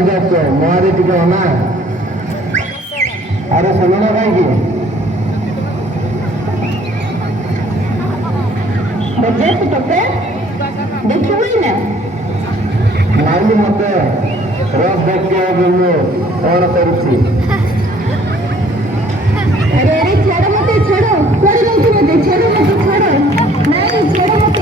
କୁଆଡ଼େ ଯାଉଛ ମହାରି ଟିକେ ଅନା। ଆରେ ଶୁଣୁନ କାହିଁକି ଦେଖିବୁ ନା ନାଇଁ ମତେ ରସ୍ ଦେଖିବ ମୁଁ କ'ଣ କରୁଛି। अरे अरे छाड़ो मत छाड़ो कुआड़े नहीं मत छाड़ो मत छाड़ो नहीं छाड़ो मत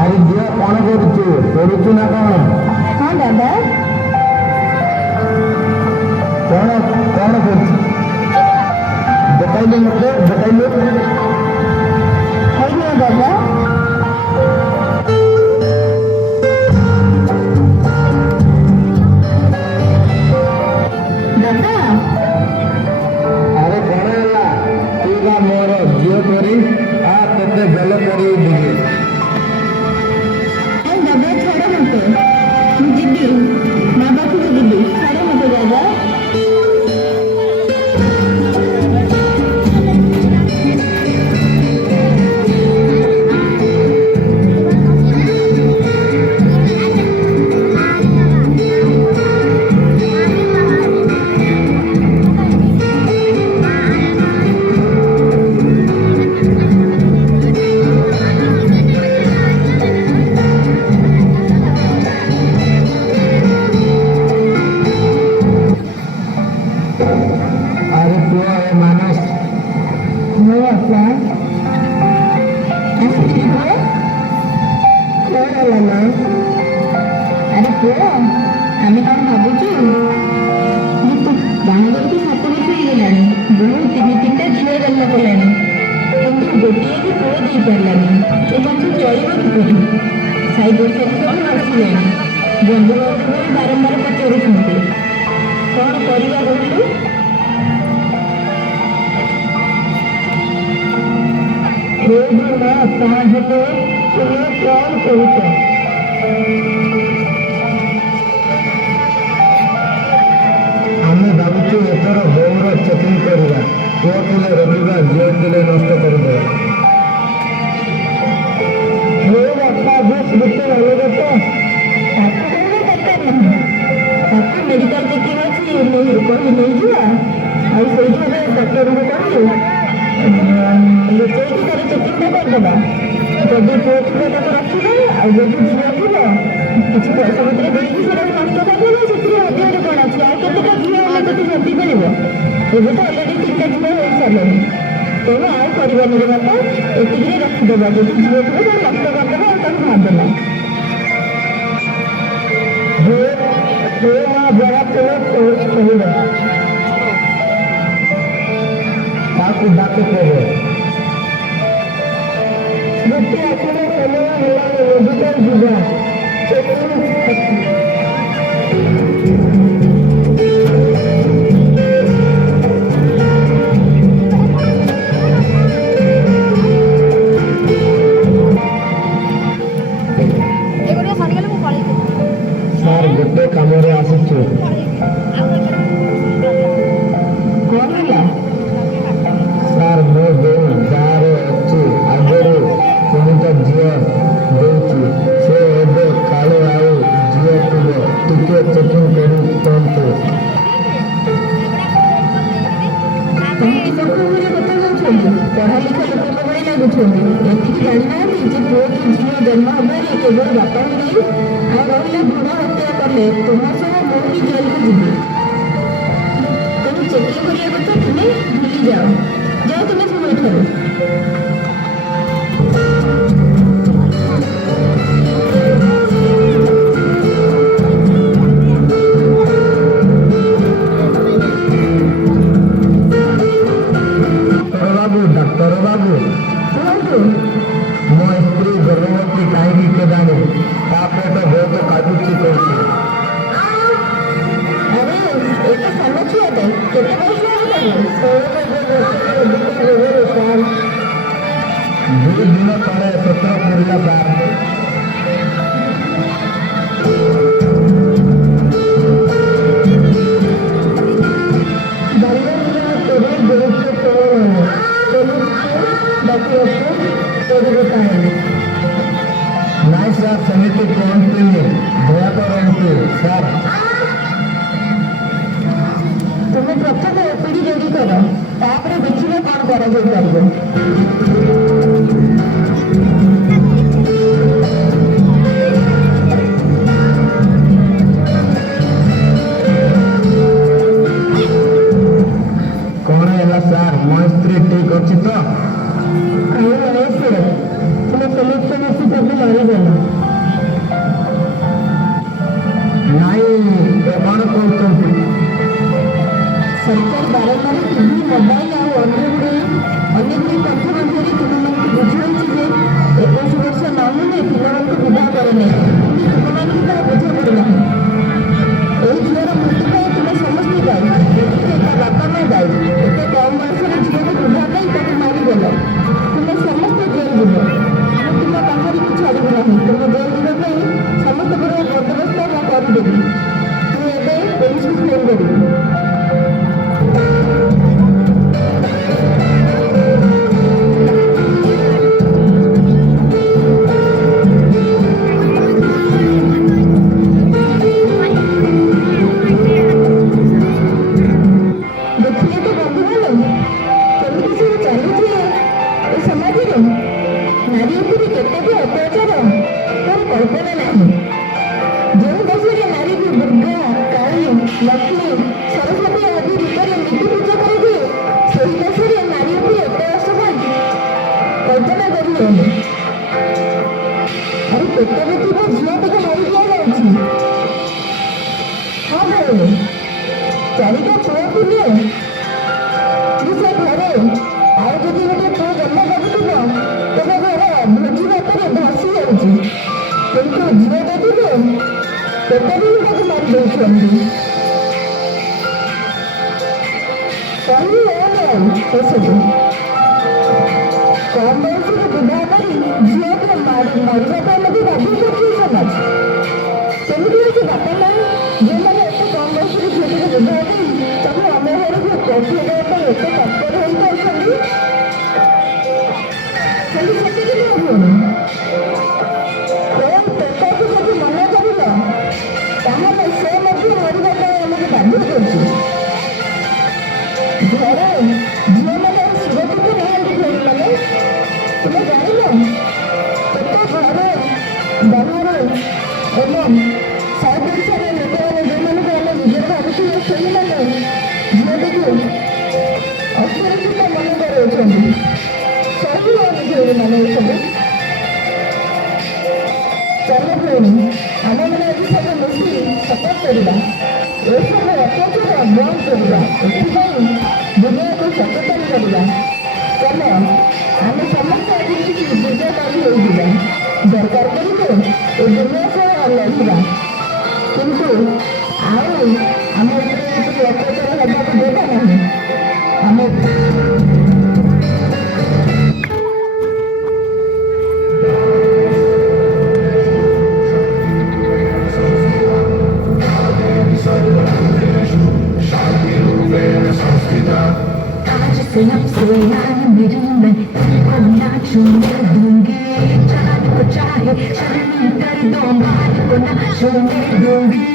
ଆରେ ଝିଅ କ'ଣ କରୁଛୁ ପଢୁଛୁ ନା କ'ଣ? हाँ दादा କ'ଣ କ'ଣ କରୁଛୁ ଦେଖାଇଲୁ ମତେ ଦେଖାଇଲୁ। है ना दादा दादा ଆରେ କ'ଣ ହେଲା ତୁ ବା ମୋର ଝିଅ କରି ତତେ ଭଲ କରିବି ଟିକେ। अरे दादा छाड़ो मत ମୁଁ ଯିବି ମା ପାଖକୁ ଯିବି ଛାଡ ମତେ ଦାଦା ଆରେ ପୁଅ ଏ ମାନସ हो आपला କଣ ହେଲା ମା ଆରେ ପୁଅ ଆମେ କଣ ଭାବୁଛୁ ଯେ ତୁ ବାହାଘରକୁ 7 ବର୍ଷ ହେଇଗଲାଣି ବୋହୂ 3-3ଟା ଝିଅ ଜନ୍ମ କଲାଣି କିନ୍ତୁ ଗୋଟିଏ ବି ପୁଅ ଦେଇପାରିଲାନି ଏ ବଂଶ ଚଳିବ କିପରି ସାଇ ପଡ଼ିଶାରେ ସବୁ ଆସିଲେଣି ବନ୍ଧୁବାନ୍ଧବ ବାରମ୍ବାର ପଚାରୁଛନ୍ତି କଣ କରିବା କହିଲୁ ମା ତାହେଲେ ତୁମେ କଣ କହୁଛ ଆମେ ଭାବୁଛୁ ଏଥର ବୋଉର ଚେକିଂ କରିବା ପୁଅ ଥିଲେ ରଖିବା ଝିଅ ଥିଲେ ନଷ୍ଟ କରିଦେବା। ହେ ବାପା ବେଶ ଗୋଟେ ଅନୁଗତ ତାକୁ କହିବା ଦରକାର ନାହିଁ ତାକୁ ମେଡିକାଲ ଚେକିଂ ଅଛି କହି ନେଇଯିବା ଆଉ ସେଇଠାରେ ଡକ୍ଟରଙ୍କୁ କହିବୁ ଲୁଚେଇକି ତାର ଚେକିଂଟା କରିଦେବା ଯଦି ପୁଅ ଥିବ ତାକୁ ରଖିବା ଆଉ ଯଦି ଝିଅ ଥିବ କିଛି ପଇସା ପତ୍ର ଦେଇକି ସେଟାକୁ ନଷ୍ଟ କରିଦେବା ସେଥିରେ ଅଧିକରେ କ'ଣ ଅଛି ଆଉ କେତେଟା ଝିଅ ହେଲେ ତତେ ଜଲ୍ଦି ମିଳିବ ଏବେ ତ ଅଲରେଡି 3ଟା ଝିଅ ହେଇସାରିଲେଣି ତେଣୁ ଆଉ କରିବାନି ରେ ବାପା ଏତିକିରେ ରଖିଦେବା ଯଦି ଝିଅ ଥିବ ତାକୁ ନଷ୍ଟ କରିଦେବା ଆଉ ତାକୁ ଭାବିଦେବା ମା ଯାହା କହିବ ତାକୁ ଡାକେ କହିବ ଗୋଟେ ଆଖର ସମୟ ହେଲାଣି ମେଡିକାଲ ଯିବା ସାର୍ ଗୋଟେ କାମରେ ଆସିଛୁ। କ'ଣ ହେଲା ସାର୍ ମୋ ବୋଉ ଗାଁରେ ଅଛି ଆଗରୁ 3ଟା ଝିଅ ଦେଇଛି ସେ ଏବେ କାଳେ ଆଉ ଝିଅ ଥିବ ଟିକେ ଚେକିଂ କରି କୁହନ୍ତୁ। ପଢ଼ା ଲେଖା ଲୋକଙ୍କ ଭଳି ଲାଗୁଛନ୍ତି ଏତିକି ଜାଣିନାହାନ୍ତି ଯେ ପୁଅ କି ଝିଅ ଜନ୍ମ ହେବାରେ କେବଳ ବାପାଙ୍କୁ ନେଇ ଆଉ ରହିଲା ଭ୍ରୂଣ ହତ୍ୟା କଲେ ତୁମ ସହ ମୁଁ ବି ଜେଲକୁ ଯିବି ତେଣୁ ଚେକିଂ କରିବା କଥା ତୁମେ ଭୁଲି ଯାଅ ତୁମେ ସବୁ ଏଠାରୁ ଡାକ୍ତର ବାବୁ କୁହନ୍ତୁ ମୋ ସ୍ତ୍ରୀ ଗର୍ଭବତୀ କାହିଁକି କେଜାଣି ତା ପେଟ ବହୁତ କାଟୁଛି କହୁଛି। ଆରେ ଏଟା ସାନ ଛୁଆଟେ କେତେ ବର୍ଷ ହେଲାଣି 2 ଦିନ ତଳେ 17 ପୁରିଲା ସାର୍। डॉक्टर को तोड़ बताएंगे। ନାଇଁ ସାର୍ ସେମିତି କୁହନ୍ତୁନି ଦୟା କରନ୍ତୁ ସାର୍। ତୁମେ ପ୍ରଥମେ ଓପିଡି ରେଡି କର, ତାପରେ ଦେଖିବା କ'ଣ କରାଯାଇପାରିବ। କ'ଣ ହେଲା ସାର୍ ମୋ ସ୍ତ୍ରୀ ଠିକ୍ ଅଛି ତ? ଆଉ ମହେଶ, ତୁମେ ସମସ୍ତେ ମିଶି ତାକୁ ମାରିଦେଲ। ନାଇଁ ଏ କ'ଣ କହୁଛନ୍ତି? ସରକାର ବାରମ୍ବାର ଟିଭି, ମୋବାଇଲ ଆଉ ଅନେକ ପନ୍ଥା ମଧ୍ୟରେ ତୁମମାନଙ୍କୁ ବୁଝାଉଛି ଯେ 21 ବର୍ଷ ନ ହେଲେ ପିଲାମାନଙ୍କୁ ବିବାହ କରେ ନାହିଁ, କିନ୍ତୁ ତୁମମାନଙ୍କୁ ତାହା ବୁଝା ପଡ଼ୁନାହିଁ। ଏହି ଝିଅର ମୃତ୍ୟୁ ପାଇଁ ତୁମେ ସମସ୍ତେ ଦାୟୀ, ଏଥିରେ ତା ବାପା ମା ଦାୟୀ। ଏତେ କମ୍ ବୟସରେ ଝିଅକୁ ବିବାହ ପାଇଁ ତାକୁ ମାରିଦେଲ। ତୁମେ ସମସ୍ତେ ଜେଲ୍ ଯିବ। ମୁଁ ତୁମ ପାଖରେ ଛାଡ଼ିବି ନାହିଁ। ତୁମେ ଜେଲ୍ ଯିବା ପାଇଁ ସମସ୍ତ ପ୍ରକାର ବନ୍ଦୋବସ୍ତ ମୁଁ କରିଦେବି। ତୁ ଏବେ ପୋଲିସକୁ ଫୋନ୍ କରିବୁ। ଦେଖିଲେ ତ ବନ୍ଧୁଗଣ, କେମିତି ସବୁ ଚାଲୁଛି ଏ ସମାଜରେ। ନାରୀ ଉପରେ କେତୋଟି ଅତ୍ୟାଚାର ତାର କଳ୍ପନା ନାହିଁ। ଯେଉଁ ଦେଶରେ ନାରୀକୁ ଦୁର୍ଗା, କାଳୀ, ଲକ୍ଷ୍ମୀ, ସରସ୍ୱତୀ ଆଦି ରୂପରେ ନୀତି ପୂଜା କରାଯାଏ, ସେହି ଦେଶରେ ନାରୀ ଉପରେ ଏତେ ଅସମ୍ମାନ କଳ୍ପନା କରିହେଉନି। ଆରେ ପେଟରେ ଥିବା ଝିଅଟିକୁ ମାରି ଦିଆଯାଉଛି। ହଁ ଭାଇ, ଚାରିଟା ପୁଅ ଥିଲେ ସେ ଘରେ ଆଉ ଯଦି ଗୋଟେ ପୁଅ ଜନ୍ମ କରୁଥିବ ତେବେ ଘର ଭୋଜି ଭାତରେ ଭାସି ଯାଉଛି, କିନ୍ତୁ ଝିଅଟା ଥିଲେ ପେଟରେ ହିଁ ତାକୁ ମାରି ଦେଉଛନ୍ତି। କହି ହେଉନି ଆଉ ଏସବୁ। କମ୍ ବୟସରେ ବିବାହ କରି ଝିଅକୁ ମାରିବା ପାଇଁ ମଧ୍ୟ ବାଧ୍ୟ କରୁଛି ସମାଜ। କେମିତି ହେଉଛି ବାପା ମା ଯେଉଁମାନେ ଏତେ କମ୍ ବୟସରେ ଝିଅଟିକୁ ବିବାହ କରି ତାକୁ ଅନ୍ୟ ଘରକୁ ପଠେଇ ଦେବା ପାଇଁ ଏତେ ତତ୍ପର ହୋଇଯାଉଛନ୍ତି, କିନ୍ତୁ ସେତିକି ବି ହୁଏନି। ପ୍ରେମ ପେଟକୁ ଯଦି ମନା କରିବ, ତାହେଲେ ସେ ମଧ୍ୟ ମରିବା ପାଇଁ ଆମକୁ ବାଧ୍ୟ କରୁଛି। ଘରେ ଝିଅମାନେ ସୁରକ୍ଷିତ ନାହାନ୍ତି। ଝିଅମାନେ, ତୁମେ ଜାଣିନ କେତେ ଘରେ ବାହାରେ ଏବଂ ସାଉଥ ଓଡ଼ିଶାର ଲୋକମାନେ ଯେଉଁମାନଙ୍କୁ ଆମେ ନିଜର ଭାବୁଥିଲେ, ସେଇମାନେ ଝିଅଟିକୁ ଅସୁରକ୍ଷିତ ମନେ କରାଉଛନ୍ତି। ସହି ହେଉନି ଝିଅମାନେ ଏସବୁ। ଚାଲ ଭଉଣୀ, ଆମେମାନେ ଆଜି ସବୁ ମିଶି ସପୋର୍ଟ କରିବା, ଏସବୁ ଅତ୍ୟାଚାର ବନ୍ଦ କରିବା, ଏଥିପାଇଁ ଦୁନିଆକୁ ସଚେତନ କରିବା। ଚାଲ ଆମେ ସମସ୍ତେ ଆଜି କିଛି ଯୁଦ୍ଧକାରୀ ହୋଇଯିବା। ଦରକାର ପଡ଼ିଲେ ଏ ଦୁନିଆ ସହ ଲଢ଼ିବା, କିନ୍ତୁ ଆଉ ଆମ ଉପରେ ଅତ୍ୟାଚାର ହେବାକୁ ଦେବା ନାହିଁ। ଆମେ से आपसे मेरी मैं तुमको ना छूने दूंगी। जान को चाहे शर्मी कर दो, बात को ना छूने दूंगी।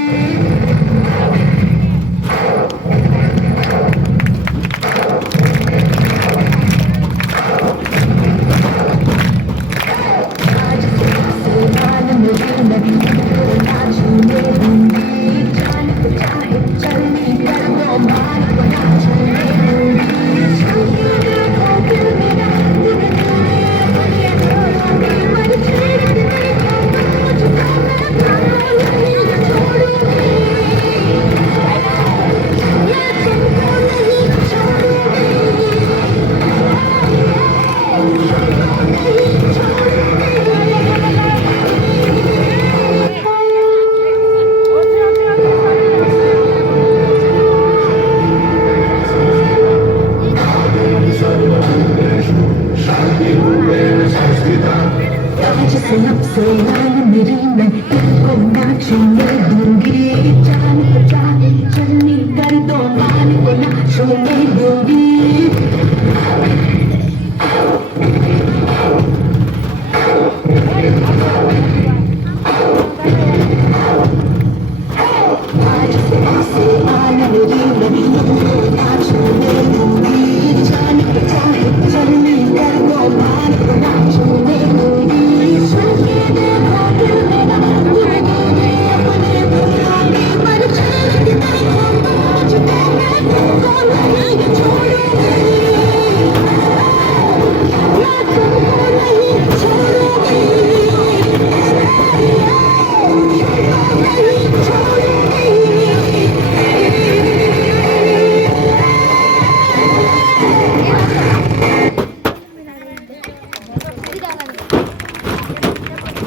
आज से आपसे मेरी मैं तुमको ना छूने दूंगी। जान को चाहे शर्मी कर दो, बात को ना छूने दूंगी। से मेरी मैं तुमको ना छूने दूंगी। जान को चाहे चलनी कर दो, मान को ना छूने दूंगी।